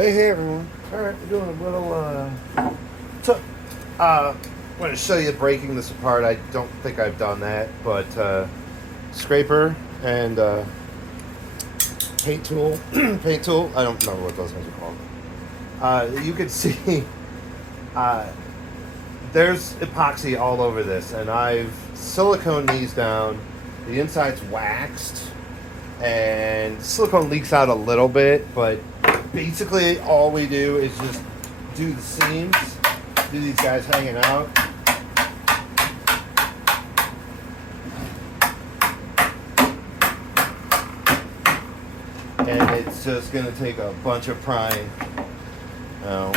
Hey everyone. Alright, we're doing a little, so, I'm going to show you breaking this apart. I don't think I've done that, but, scraper and, paint tool, paint tool, I don't remember what those things are called. You can see, there's epoxy all over this, and I've silicone these down. The inside's waxed, and silicone leaks out a little bit, but basically all we do is just do the seams, do these guys hanging out. And it's just going to take a bunch of prying. The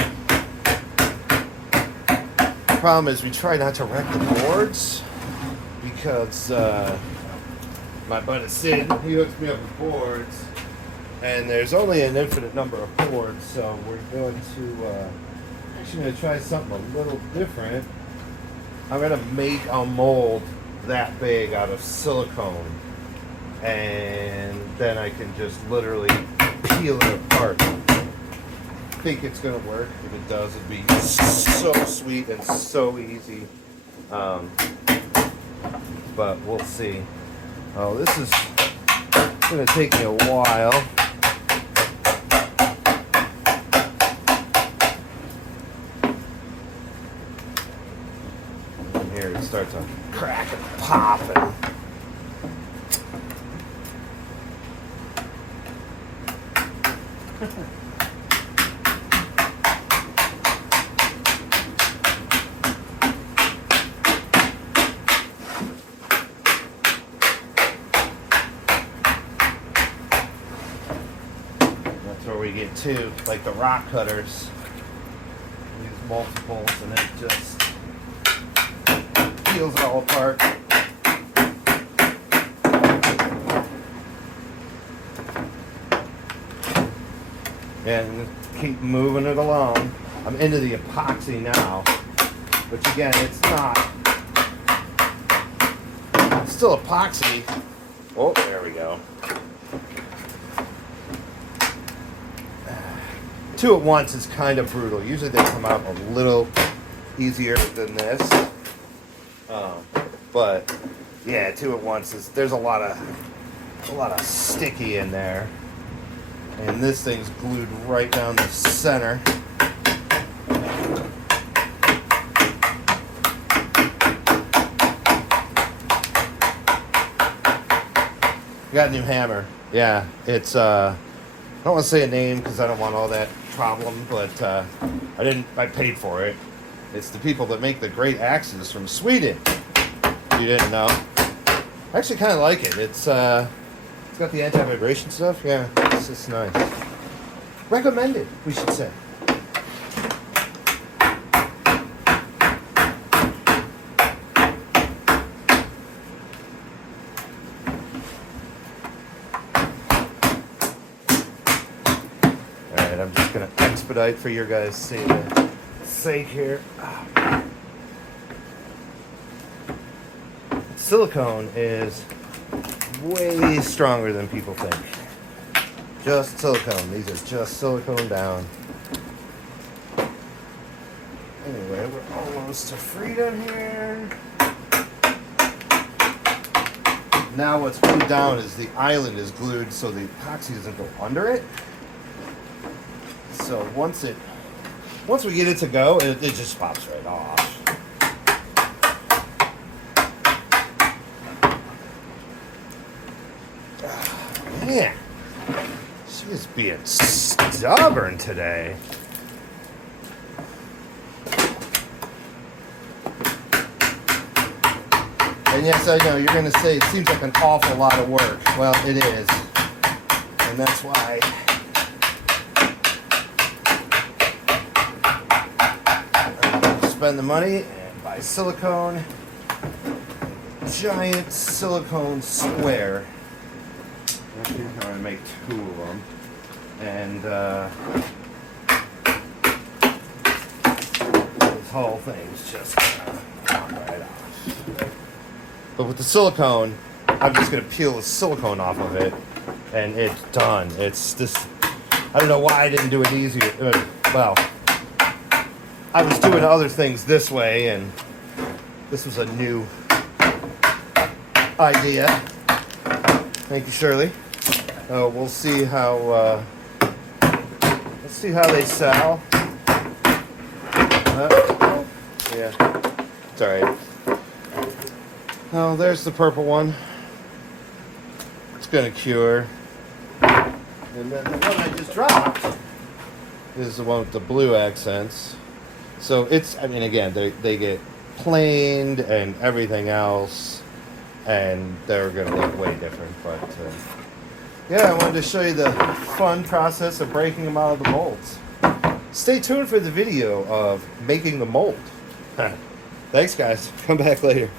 problem is we try not to wreck the boards because my buddy Sid, he hooks me up with boards, and there's only an infinite number of boards, so we're going to actually going to try something a little different. I'm going to make a mold that big out of silicone, and then I can just literally peel it apart. I think it's going to work. If it does, it'd be so sweet and so easy. But we'll see. Oh, this is going to take me a while. And here it starts to crack and pop and that's where we get to, like the rock cutters. Use multiples and it just peels it all apart. And keep moving it along. I'm into the epoxy now, which again, it's not. It's still epoxy. Oh, there we go. 2 at once is kind of brutal. Usually they come out a little easier than this. But yeah, 2 at once is, there's a lot of sticky in there. And this thing's glued right down the center. Got a new hammer. Yeah, it's I don't want to say a name because I don't want all that problem, but I paid for it. It's the people that make the great axes from Sweden. You didn't know? I actually kind of like it. It's got the anti-vibration stuff. Yeah, it's just nice. Recommended, we should say. Alright, I'm just going to expedite for your guys' sake here. Silicone is way stronger than people think. Just silicone. These are just silicone down. Anyway, we're almost to freedom here. Now what's glued down is the island is glued so the epoxy doesn't go under it. So once we get it to go, it just pops right off. Man, she is being stubborn today. And yes, I know, you're going to say it seems like an awful lot of work. Well, it is. And that's why I'm going to spend the money and buy silicone. Giant silicone square. Actually, I'm going to make 2 of them. And this whole thing's just going to pop right off. But with the silicone, I'm just going to peel the silicone off of it, and it's done. It's this I don't know why I didn't do it easier. Well, I was doing other things this way, and this was a new idea. Thank you, Shirley. We'll see how. Let's see how they sell. Yeah, it's all right. Oh, there's the purple one. It's gonna cure. And then the one I just dropped is the one with the blue accents. So it's, I mean, again, they get planed and everything else, and they're gonna look way different. But yeah, I wanted to show you the fun process of breaking them out of the molds. Stay tuned for the video of making the mold. Thanks, guys. Come back later.